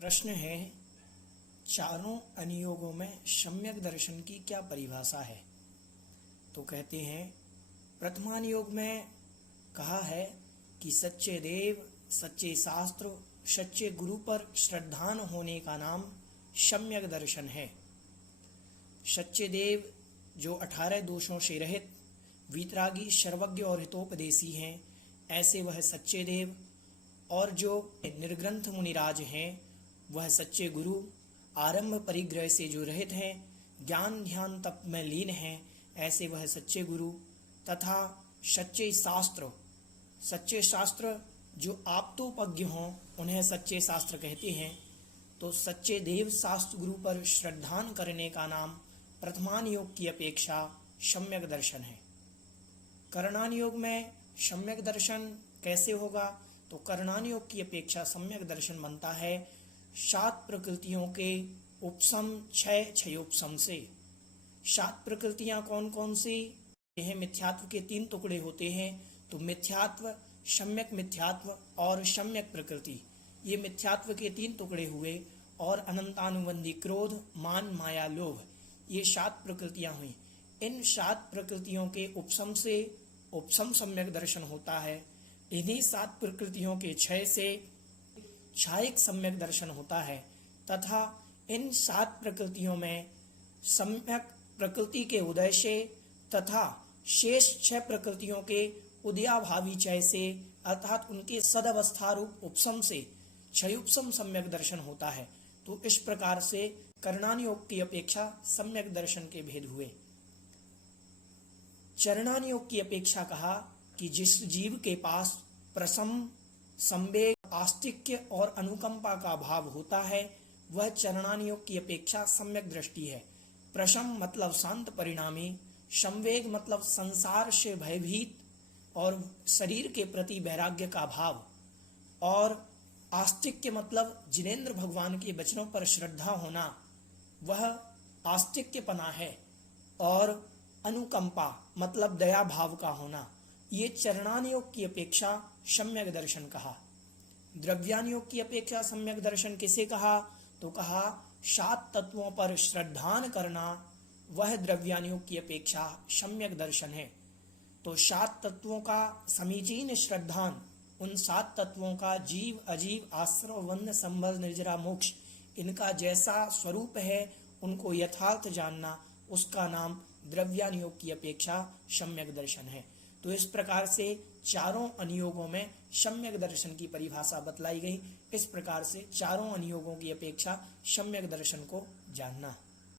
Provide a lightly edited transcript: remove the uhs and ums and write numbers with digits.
प्रश्न है, चारों अनुयोगों में सम्यक दर्शन की क्या परिभाषा है। तो कहते हैं, प्रथमानुयोग में कहा है कि सच्चे देव, सच्चे शास्त्र, सच्चे गुरु पर श्रद्धान होने का नाम सम्यक दर्शन है। सच्चे देव जो 18 दोषों से रहित, वीतरागी, सर्वज्ञ और हितोपदेशी हैं, ऐसे वह सच्चे देव। और जो निर्ग्रंथ मुनिराज हैं, वह सच्चे गुरु, आरंभ परिग्रह से जो रहित हैं, ज्ञान ध्यान तप में लीन हैं, ऐसे वह सच्चे गुरु। तथा सच्चे शास्त्र, सच्चे शास्त्र जो आप्तोपज्ञ हों, उन्हें सच्चे शास्त्र कहते हैं। तो सच्चे देव शास्त्र गुरु पर श्रद्धान करने का नाम प्रथमानुयोग की अपेक्षा सम्यक दर्शन है। करणानुयोग में सम्यक दर्शन कैसे होगा। तो करणानुयोग की अपेक्षा सम्यक दर्शन बनता है 7 प्रकृतियों के उपशम, क्षयोपशम से। 7 प्रकृतियां कौन कौन सी हैं। मिथ्यात्व के 3 टुकड़े होते हैं। तो मिथ्यात्व, सम्यक मिथ्यात्व और सम्यक प्रकृति, ये मिथ्यात्व के 3 टुकड़े हुए। और अनंतानुबंधी क्रोध, मान, माया, लोभ, ये 7 प्रकृतियां हुई। इन 7 प्रकृतियों के उपशम से उपशम सम्यक दर्शन होता है। इन्हीं 7 प्रकृतियों के क्षय से क्षयिक सम्यक दर्शन होता है। तथा इन 7 प्रकृतियों में सम्यक प्रकृति के उदय से तथा शेष 6 प्रकृतियों के उदयाभावी क्षय से, अर्थात उनके सदवस्था रूप उपशम से क्षयोपशम सम्यक दर्शन होता है। तो इस प्रकार से करणानुयोग की अपेक्षा सम्यक दर्शन के भेद हुए। चरणानुयोग की अपेक्षा कहा कि जिस जीव के पास प्रशम, संवेग, आस्तिक्य और अनुकंपा का भाव होता है, वह चरणानुयोग की अपेक्षा सम्यक दृष्टि है। प्रशम मतलब शांत परिणामी, संवेग मतलब संसार से भयभीत और शरीर के प्रति वैराग्य का भाव, और आस्तिक्य मतलब जिनेंद्र भगवान के वचनों पर श्रद्धा होना, वह आस्तिक्यपना है। और अनुकंपा मतलब दया भाव का होना, ये चरणानुयोग की अपेक्षा सम्यक दर्शन कहा। द्रव्यानुयोग की अपेक्षा सम्यक दर्शन किसे कहा। तो कहा 7 तत्वों पर श्रद्धान करना, वह द्रव्यानुयोग की अपेक्षा सम्यक दर्शन है। तो 7 तत्वों का समीचीन श्रद्धान, उन 7 तत्वों का जीव, अजीव, आश्रव, वंद, संबल, निर्जरा, मोक्ष, इनका जैसा स्वरूप है, उनको यथार्थ जानना, उसका नाम द्रव्यानुयोग की अपेक्षा सम्यक दर्शन है। तो इस प्रकार से चारों अनुयोगों में सम्यक दर्शन की परिभाषा बतलाई गई। इस प्रकार से चारों अनुयोगों की अपेक्षा सम्यक दर्शन को जानना।